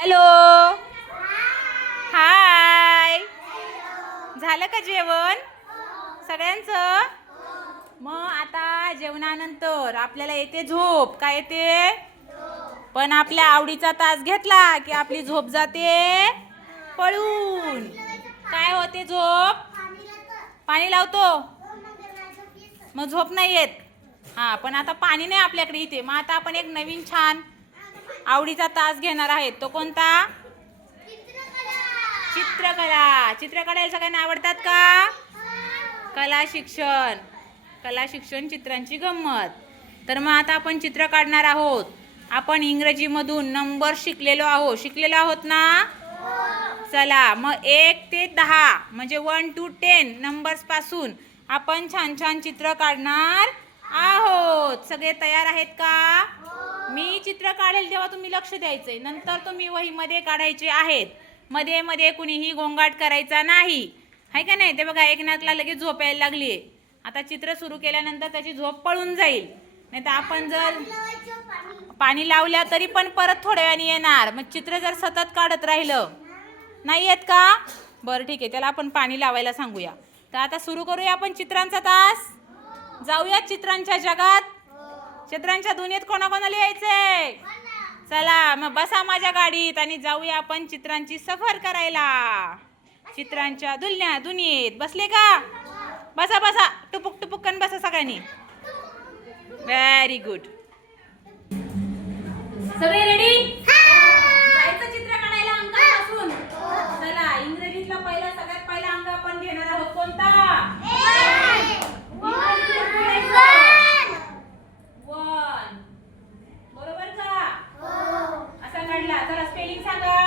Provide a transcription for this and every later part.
Hello. हाय. झालं का जेवण सगळ्यांचं? मग आता जेवणानंतर आपल्याला येते झोप. काय येते? पण आपल्या आवडीचा तास घेतला की आपली झोप जाते पळून. काय होते झोप? पाणी लावतो मग झोप नाही येत. हां, पण आता पाणी नाही आपल्याकडे इथे. मग आता आपण एक नवीन छान आवडीचा तास घेणार आहेत. तो कोणता? चित्रकला. चित्र काढायला सगळ्यांना आवडतात का? कला शिक्षण. कला शिक्षण चित्रांची गंमत. तर मग आता आपण चित्र काढणार आहोत. आपण इंग्रजीमधून नंबर शिकलेलो आहोत ना? चला मग 1 ते 10 म्हणजे 1 to 10 नंबर्स पासून आपण छान छान चित्र काढणार आहोत. सगळे तयार आहेत का? मी चित्र काढेल तेव्हा तुम्ही लक्ष द्यायचंय. नंतर तुम्ही वहीमध्ये काढायचे आहेत. मध्ये मध्ये कुणीही गोंगाट करायचा नाही, आहे का नाही? ते बघा एकनाथला लगेच झोप यायला लागलीये. आता चित्र सुरू केल्यानंतर त्याची झोप पळून जाईल. नाही तर आपण जर पाणी लावल्या तरी पण परत थोड्या वेळाने येणार. मग चित्र जर सतत काढत राहिलं नाही येत का? बरं ठीक आहे, त्याला आपण पाणी लावायला सांगूया. तर आता सुरू करूया आपण चित्रांचा तास. जाऊया चित्रांच्या जगात. चित्रांच्या दुनियेत कोणाकोणाला यायचंय? चला मग बसा माझ्या गाडीत आणि जाऊया आपण चित्रांची सफर करायला. चित्रांच्या दुनियेत बसले का? बसा बसा, टुपुक टुपुकन बसा सगळ्यांनी. Very good. सगळे रेडी? जायचं चित्र काढायला अंकापासून. चला इंग्रजीतला सगळ्यात पहिला अंक आपण घेणार आहोत. कोणता? 1. बरोबर का? असा काढला. चला स्पेलिंग सांगा.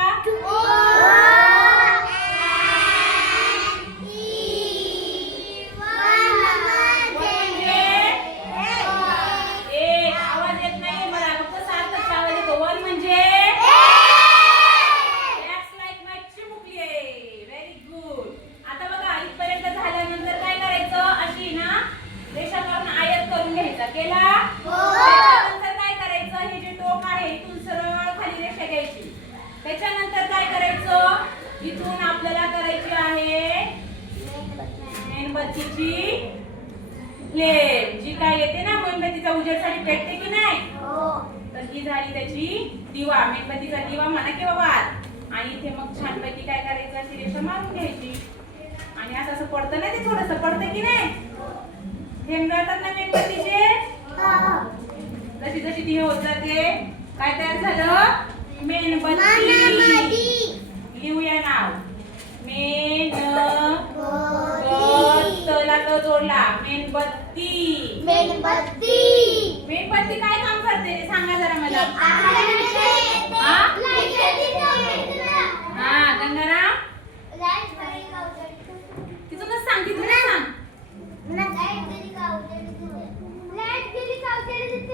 त्याच्यानंतर काय करायचं? इथून आपल्याला करायची आहे मेणबत्तीची फ्लेम. जी काय येते ना मेणबत्तीचा उजेडसाठी पेटते की नाही? तर ही झाली त्याची दिवा. मेणबत्तीचा दिवा म्हणा किंवा वात. आणि इथे मग छानपैकी काय करायचं? अशी रेषा मारून घ्यायची. आणि असं पडतं ना, ते थोडंसं पडतं की नाही? थेंब राहतात ना मेणबत्तीचे. जशी जशी ती होत जाते काय तयार झालं? मेणबत्ती. लिहूया नाव. मेणबत्तीला तो जोडला. मेणबत्ती. मेणबत्ती काय काम करते ते सांगा जरा मला. हा गंगाराम, तिथूनच सांग.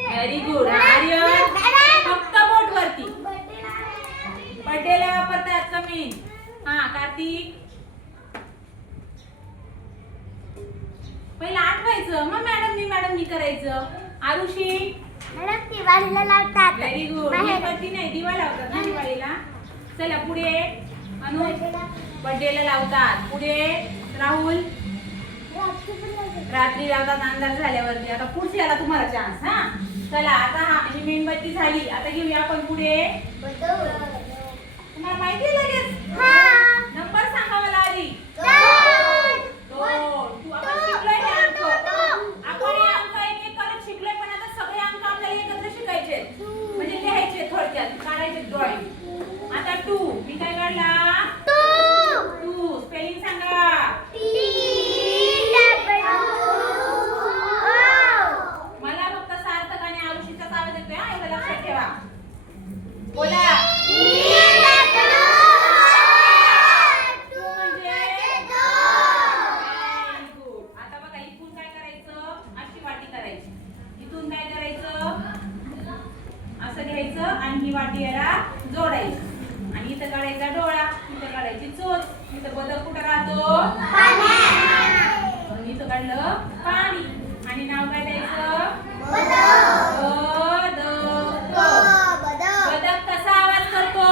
Very good. आर्यन फक्त बोट वरती. बर्थडेला वापरतात कमी. हा कार्तिक पहिला आठवायचं, मग मॅडमनी करायचं. आरुषी दिवाळीला लावतात. Very good. मेणबत्ती नाही, दिवा लावतात ना दिवाळीला. चला पुढे. अनुज बर्थडेला लावतात. पुढे राहुल रात्री लावतात अंधार झाल्यावरती. आता पुढच्याला तुम्हाला चान्स. हा चला आता ही मेणबत्ती झाली. आता घेऊया आपण पुढे. तुम्हाला माहिती आहे लगेच? नंबर सांगा मला आधी. 2. आपण शिकलोय हे अंक. आपण हे अंक एक एक करत शिकलोय, पण आता सगळे अंक आपल्याला एकत्र शिकायचे म्हणजे लिहायचे, थोडक्यात काढायचे ड्रॉइंग. आता 2 मी काय काढला? 2 स्पेलिंग सांगा. मला फक्त सार्थक आणि आरुषीचाच आवाज येतोय. हा एवढं लक्षात ठेवा. बोला. आणि ही वाटी याला जोडायची आणि इथं काढायचा डोळा, इथं काढायची चोच. इथं बदक कुठं राहतो? पाण्यात. इथं काढलं पाणी आणि नाव काय द्यायचं? बदक. बदक कसा आवाज करतो?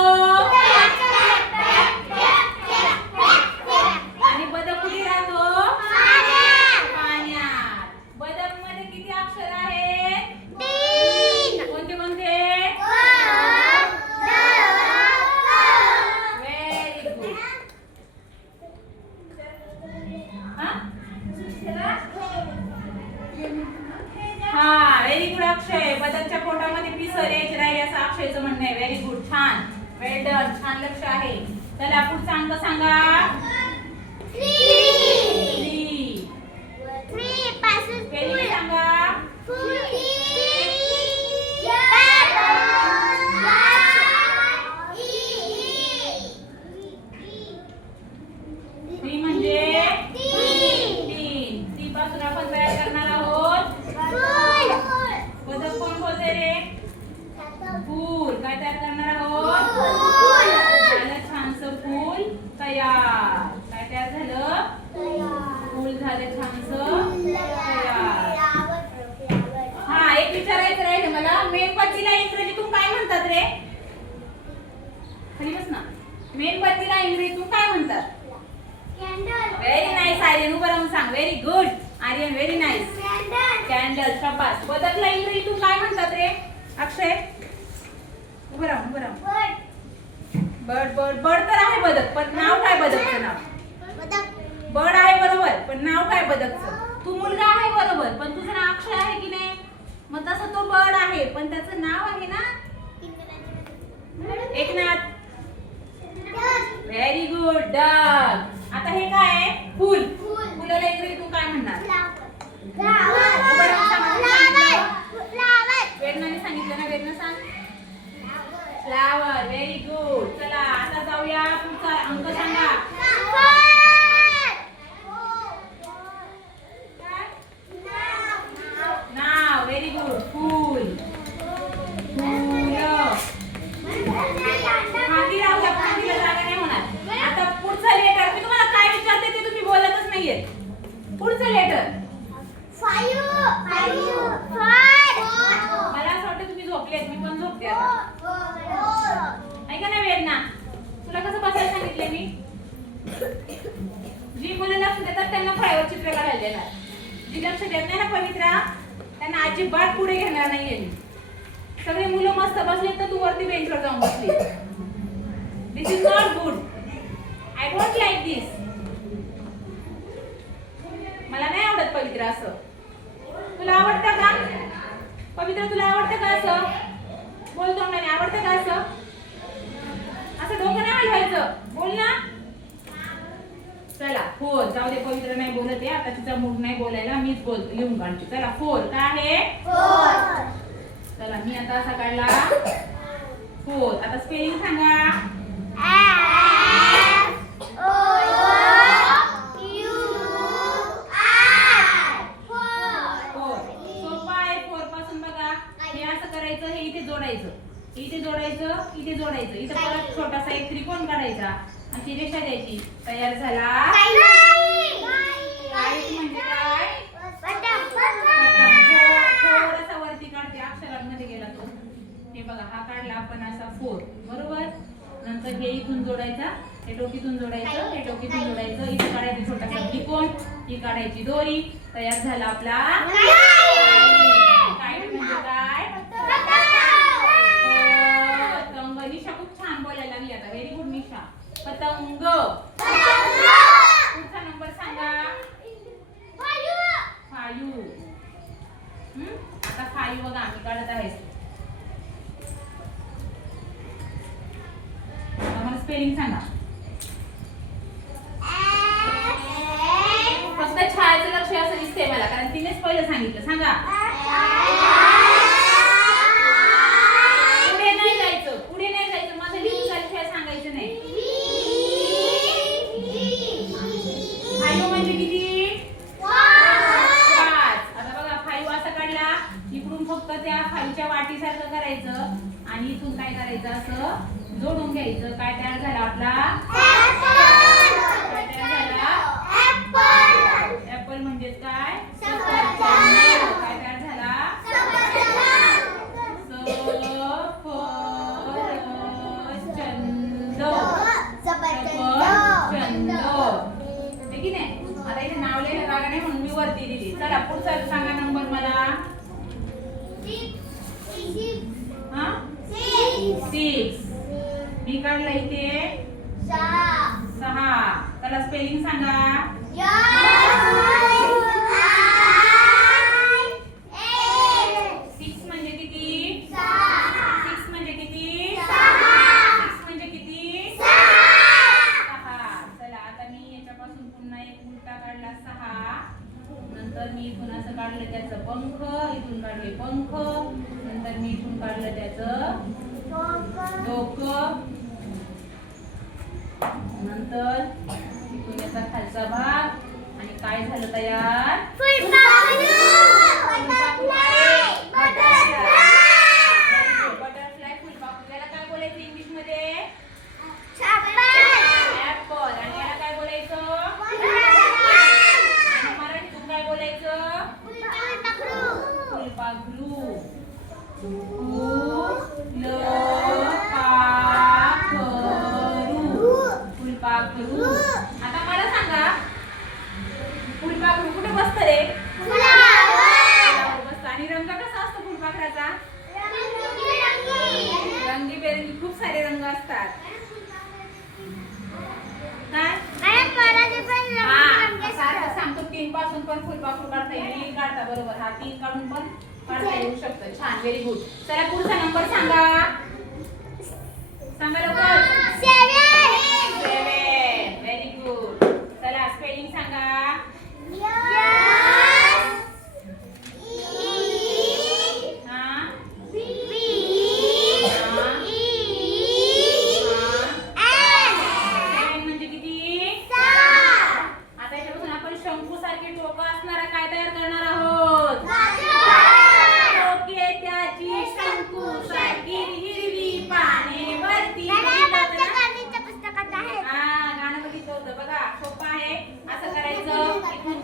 वेल डन, छान लक्ष आहे. चला पुढचा अंक सांगा. 3. स्पेलिंग सांगा. थ्री म्हणजे 3. 3 पासून आपण तयार करणार आहोत. बदक कोण बोलते रे? फूल. काय तयार करणार आहोत? झालं छानसं फूल तयार. काय तयार झालं? फूल झालं छानसं तयार. हा, एक विचारायचं राहिलं मला. मेणबत्तीला इंग्रजीतून काय म्हणतात रे? खाली बस ना. मेणबत्तीला इंग्रजीतून काय म्हणतात? व्हेरी नाईस आर्यन, उभं राहून सांग. Very good Aryan, very nice. Candle. शाबास. बदकला इंग्रजीतून काय म्हणतात रे? अक्षय उभं राहून, उभं राहून. बर्ड. बर्ड. बर्ड तर आहे बदक, पण नाव काय बदकचं नाव? बर्ड आहे बरोबर, पण नाव काय बदकचं? तू मुलगा आहे बरोबर, पण तुझं नाव अक्षय आहे की नाही? मग तसं तो बर्ड आहे, पण त्याचं नाव आहे ना एकनाथ. Very good. डग. आता हे काय आहे? फुल. फुलाला इंग्रजीतून काय म्हणणार? वेदनाने सांगितलं ना, वेदना सांग. फ्लावर. Very good. चला आता जाऊया पुढचा अंक सांगा. नाव. Very good. फूल. खाली राहू द्या, खालीला जागा नाही होणार. आता पुढचं लेटर. मी तुम्हाला काय विचारते ते तुम्ही बोलतच नाहीये. पुढचं लेटर. मला असं वाटतं तुम्ही झोपलेत. मी पण झोपते आता. ऐका ना वेदना, तुला कसं बसायला सांगितलंय मी? जी मुलं लक्ष देतात त्यांना फळ्यावर चित्र काढायला देणार. जी लक्ष देत नाही ना पवित्रा, त्यांना अजिबात पुढे घेणार नाहीये मी. सगळे मुलं मस्त बसले तर तू वरती बेंचवर जाऊन बसली. This is not good. I don't like this. मला नाही आवडत पवित्रा असं. तुला आवडतं का पवित्रा? तुला आवडतं का असं? बोलतो नाही, आवडतं का असं? असं डोकं नाही हलवायचं. बोल ना. चला 4. जाऊ दे, पवित्र नाही बोलत आहे आता. तिचा मूड नाही बोलायला, मीच बोलतो. लिहून काढते. चला 4 काय आहे? 4. चला मी आता असा काढला 4. आता स्पेलिंग सांगा. हे इथे जोडायचं, इथे जोडायचं, इथे जोडायचं. इथे परत छोटासा एक त्रिकोण काढायचा आणि ती रेषा द्यायची. तयार झाला. काळीट म्हणजे काय? थोडासा वरती काढते, अक्षरांमध्ये गेला तो. हे बघा, हा काढला आपण असा 4 बरोबर. नंतर हे इथून जोडायचा, हे टोकीतून जोडायचं, हे टोकीतून जोडायचं. इथे काढायचं छोटासा त्रिकोण, ही काढायची दोरी. तयार झाला आपला काळीट. म्हणजे काय? पतंग. निशा खूप छान बोलायला लागली आता. व्हेरी गुड निशा. पतंग. पुढचा नंबर सांगा. 5. आता 5 बघा मी काढत आहे. मला स्पेलिंग सांगा. फक्त छायाचं लक्ष असं दिसतंय मला, कारण तिनेच पहिलं सांगितलं. सांगा. पुढे नाही जायचं, पुढे नाही जायचं. माझं लिहून झाल्याशिवाय सांगायचं नाही. 5 म्हणजे किती? 5. आता बघा 5 असा काढला. इकडून फक्त त्या 5च्या वाटीसारखं करायचं आणि इथून काय करायचं असं जोडून घ्यायचं. काय तयार झाला आपला? काय तयार झाला? ऍपल. म्हणजे काय? सफरचंद. काय तयार झाला? सफरचंद. ठीक आहे नाही? आता इथे नाव लिहायला जागा नाही म्हणून मी वरती दिली. चला पुढचा सांगा नंबर मला. 6. मी काढला इथे 6. त्याला स्पेलिंग सांगा. 6 म्हणजे किती? 6 म्हणजे किती? 6 म्हणजे नंतर इथून याचा खालचा भाग आणि काय झालं तयार? बटरफ्लाय फुलपाखरू. याला काय बोलायचं इंग्लिश मध्ये? ऍपल. आणि याला काय बोलायचं? आणि मराठीतून काय बोलायचं? फुलपाखरू. फुलपाखरू. आता मला सांगा, फुलपाखरू कुठे बसतं रे? फुलावर बसतं. आणि रंग कसा असतो फुलपाखराचा? रंगीबेरंगी खूप सारे रंग असतात. काय? सांगतो 3 पासून पण फुलपाखरू काढता येईल. काढता बरोबर. हा 3 काढून पण काढता येऊ शकतं. छान, व्हेरी गुड. चला पुढचा नंबर सांगा. सांगा लवकर. 7. Very good. चला स्पेलिंग सांगा.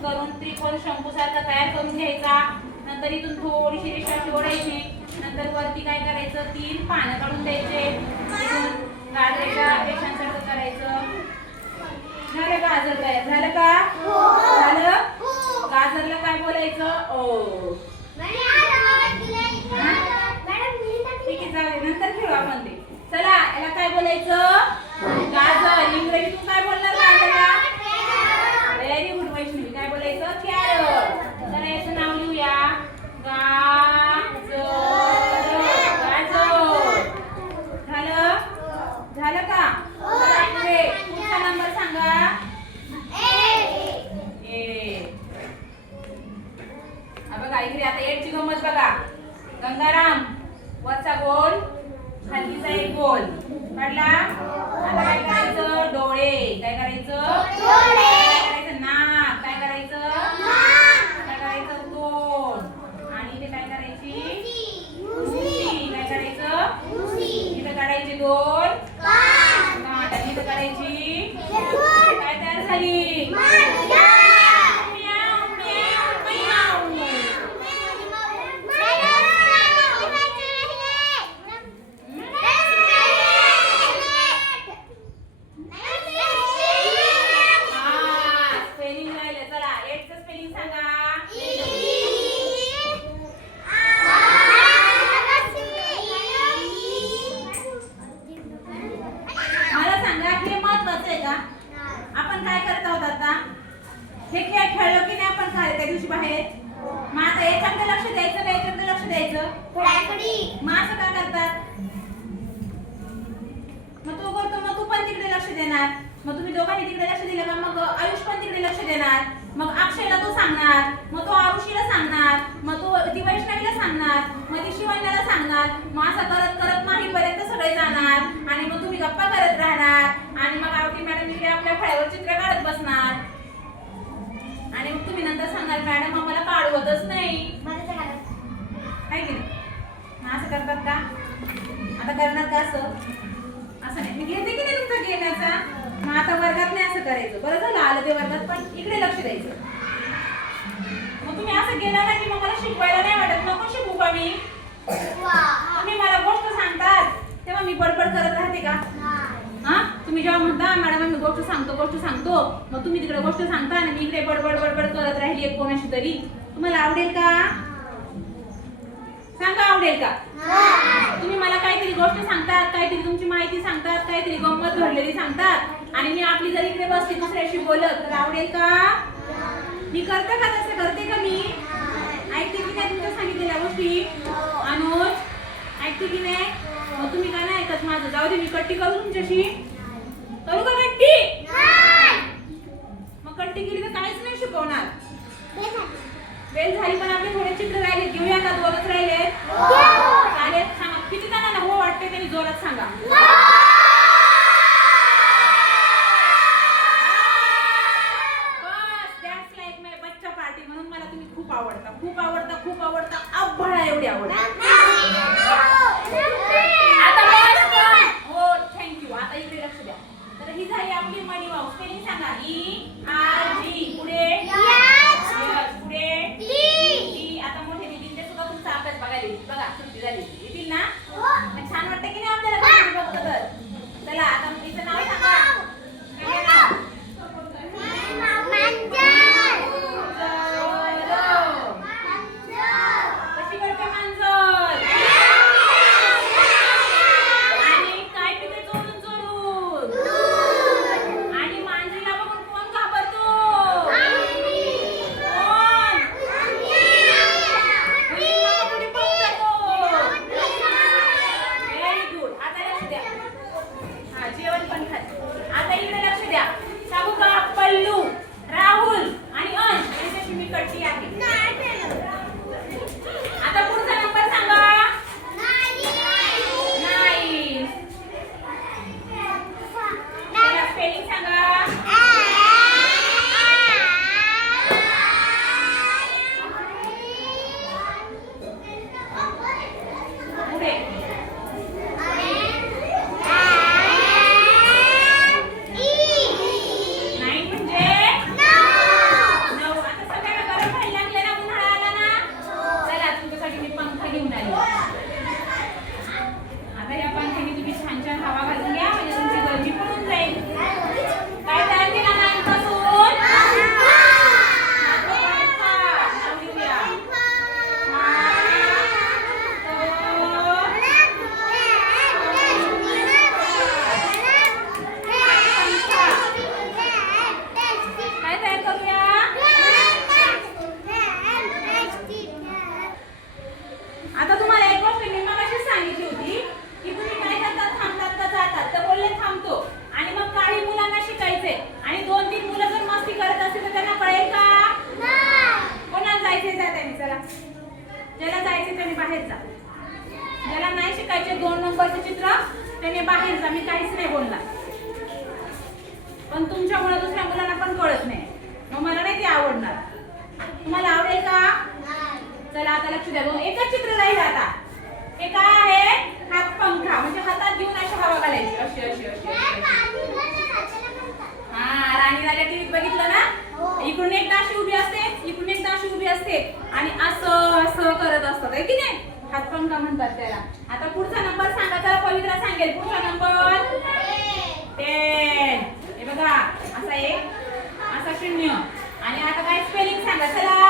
करून त्रिकोण शंकूसारखा तयार करून घ्यायचा. नंतर इथून थोडीशी रेषा जोडायची. नंतर वरती काय करायचं? 3 पानं काढून द्यायचे. इथून रेषांसारखं करायचं. झालं गाजर तयार झालं का? झालं. गाजरला काय बोलायचं? ओ. ठीक आहे, जाऊ दे, नंतर खेळू आपण ते. चला याला काय बोलायचं? गाजर. इंग्रजीतून काय बोलणार गाजरला? Very good Vaishnavi. काय बोलायचं? कॅरट. तर याचं नाव लिहूया. गाजर. झालं. झालं का? पुढचा नंबर सांगा. 8. बघा इकडे आता 8 ची गंमत बघा. गंगाराम वरचा गोल, खालीचा एक गोल काढला. आता काय करायचं? डोळे. काय करायचं? नाक. काय करायचं? काय करायचं? तोंड. आणि इथे काय करायची? काय करायचं? इथे काढायची 2 काठ. आणि इथे काढायची. काय तयार झाली? हे खेळ खेळलो की नाही आपण त्या दिवशी बाहेर? मग आता याच्याकडे लक्ष द्यायचं का याच्याकडे लक्ष द्यायचं? मग असं का करतात? मग तू करतो मग तू पण तिकडे लक्ष देणार. मग तुम्ही दोघांनी तिकडे लक्ष दिलं का मग आयुष पण तिकडे लक्ष देणार. मग अक्षयला तू सांगणार. मग तो आरुषीला सांगणार. मग तू ती वैष्णवीला सांगणार. मग ती शिवण्याला सांगणार. मग असं करत करत माहीपर्यंत सगळे जाणार. आणि मग तुम्ही गप्पा करत राहणार. आणि मग आवटी मॅडम इकडे आपल्या फळ्यावर चित्र काढत बसणार. आणि मग तुम्ही नंतर सांगाल मॅडम आम्हाला काढवतच नाही. काय की नाही? असं करतात का? आता करणार का असं? असं नाही. मी घेते की नाही तुमचा घेण्याचा. मग आता वर्गात नाही असं करायचं. बरं झालं आलं ते वर्गात, पण इकडे लक्ष द्यायचं. मग तुम्ही असं गेला ना की मग मला शिकवायला नाही वाटत. नको शिकू का मी? तुम्ही मला गोष्ट सांगतात तेव्हा मी बडबड करत राहते का? हा, तुम्ही जेव्हा म्हणता मॅडम मी गोष्ट सांगतो, मग तुम्ही तिकडे गोष्ट सांगता आणि मी इकडे बडबड करत राहिली एक कोणाशी तरी, तुम्हाला आवडेल का? सांगा, आवडेल का? तुम्ही मला काहीतरी गोष्ट सांगतात, काहीतरी तुमची माहिती सांगतात, काहीतरी गंमत घडलेली सांगतात आणि मी आपली जर इकडे बसली दुसऱ्याशी बोलत तर आवडेल का? मी करते का? तसं करते का मी? ऐकते की नाही तुमच्या सांगितलेल्या गोष्टी? अनुज ऐकते की नाही? मग तुम्ही का नाही ऐकत माझं? जाऊ दे, मी कट्टी करू तुमच्याशी. करू का कट्टी? मग कट्टी केली तर काहीच नाही शिकवणार. वेळ झाली पण आपले थोडे चित्र राहिले, घेऊया का? 2च राहिले. चालेल, सांगा किती जणांना हो वाटते त्यांनी जोरात सांगा. तर ही झाली आपली मणी वाव. स्पेलिंग सांगा. ERG. पुढे यश. पुढे टी. आता मोठे दिदी ते सुद्धा तुमचा अभ्यास बघायला येईल. बघा सुट्टी झाली येतील ना. मग छान वाटतं की नाही आपल्याला गणपती बघतो तर. चला आता तिचं नाव सांगा. काय नाव? कशी करते मांजर? आणि काय पिते चोरून चोरून? आणि मांजरीला बघून कोण घाबरतो? कोण? मुलींना कुठे बघतो? Very good. आता लक्ष द्या. हा जेवण पण खात. आता इकडे लक्ष द्या. सांगू का? पल्लू, राहुल आणि अंश यांच्याशी मी कट्टी आहे. आता पुढचा नंबर सांगा. नाही. त्याला स्पेलिंग सांगा. पुढे नाही म्हणजे 9. आता सगळ्यांना गरम व्हायला लागले ना, उन्हाळा आला ना. चला तुमच्यासाठी मी पंखा घेऊन आली. आता या पंख्याने तुम्ही छान छान हवा घालून घ्या म्हणजे तुमची गरमी पळून जाईल. काय तयार केला ना पासून? काय तयार करूया? आता तुम्हाला एक गोष्ट मी मगाशीच सांगितली होती की तुम्ही काय करतात, थांबतात का जातात? तर बोलले थांबतो. आणि मग काही मुलांना शिकायचंय आणि 2-3 मुलं जर मस्ती करत असतील तर त्यांना कळेल का? कोणाला जायचंय जा त्यांनी. चला ज्याला जायचंय त्यांनी बाहेर जा. ज्याला नाही शिकायचे 2 नंबरचं चित्र त्याने बाहेर जा. मी काहीच नाही बोलणार. पण तुमच्यामुळे दुसऱ्या मुलांना पण कळत नाही. मग मला नाही ते आवडणार. तुम्हाला आवडेल का? चला आता लक्ष द्या. एकच चित्र राहील आता. हे काय आहे? हात पंखा. म्हणजे हातात घेऊन अशी हवा घालायची. अशी अशी अशी हा राणी राजा टीव्हीत बघितलं ना. इकडून एक दाशी उभी असते, इकडून एक दाशी उभी असते आणि असं असं करत असतात आहे की नाही. हात पंखा म्हणतात त्याला. आता पुढचा नंबर सांगा. चला पवित्रा सांगेल. पुढचा नंबर 10. हे बघा असा 1 असा 0. आणि आता काय स्पेलिंग सांगा. चला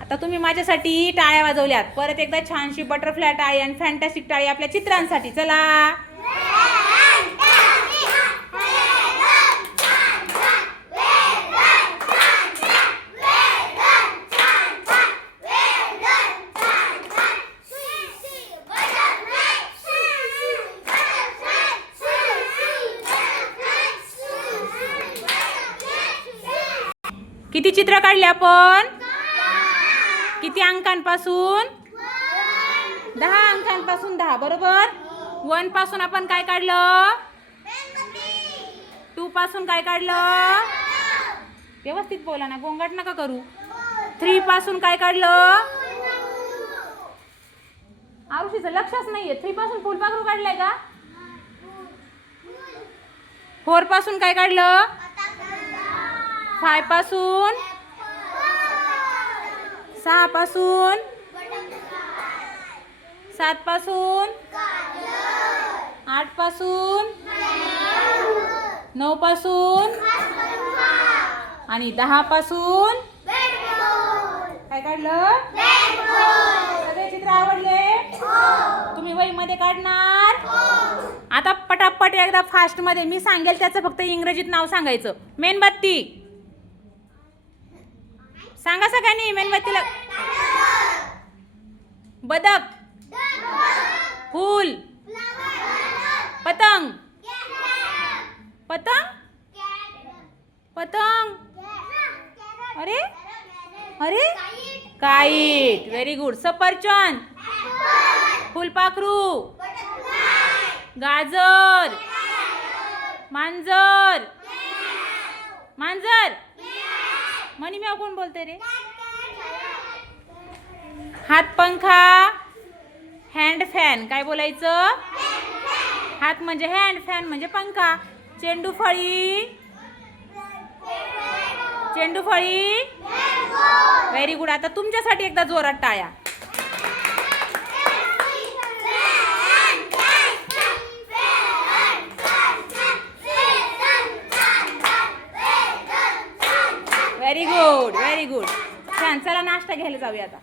आता तुम्ही माझ्यासाठी टाळ्या वाजवल्यात. परत एकदा छानशी बटरफ्लाय टाळी आणि फॅन्टॅस्टिक टाळी आपल्या चित्रांसाठी. चला किती चित्र काढले आपण? किती अंकांपासून? 10 अंकांपासून 10. बरोबर. 1 पासून आपण काय काढलं? 2 पासून काय काढलं? व्यवस्थित बोला ना, गोंगाट नका करू. 3 पासून काय काढलं? आरुषीचं लक्षच नाहीये. 3 पासून फुलपाखरू काढलंय का? 4 पासून काय काढलं? 5 पासून? 6 पासून? 7 पासून 8 पासून 9 पासून आणि 10 पासून काय काढलं? सगळे चित्र आवडले? तुम्ही वहीमध्ये काढणार? आता पटापट एकदा फास्ट मध्ये मी सांगेल त्याचं फक्त इंग्रजीत नाव सांगायचं. मेणबत्ती सांगा सगळ्यांनी. मेणबत्तीला बदक, फूल, पतंग, पतंग, पतंग, अरे अरे काईट. Very good. सफरचंद, फुलपाखरू, गाजर, मांजर, मांजर. मनी म्याव कोण बोलते रे? हात पंखा, हँड फॅन. काय बोलायचं? हात म्हणजे हँड, फॅन म्हणजे पंखा. चेंडू फळी, चेंडू फळी. Very good. आता तुमच्यासाठी एकदा जोरात टाळ्या. Very good, very good. छान. चला नाश्ता घ्यायला जाऊया आता.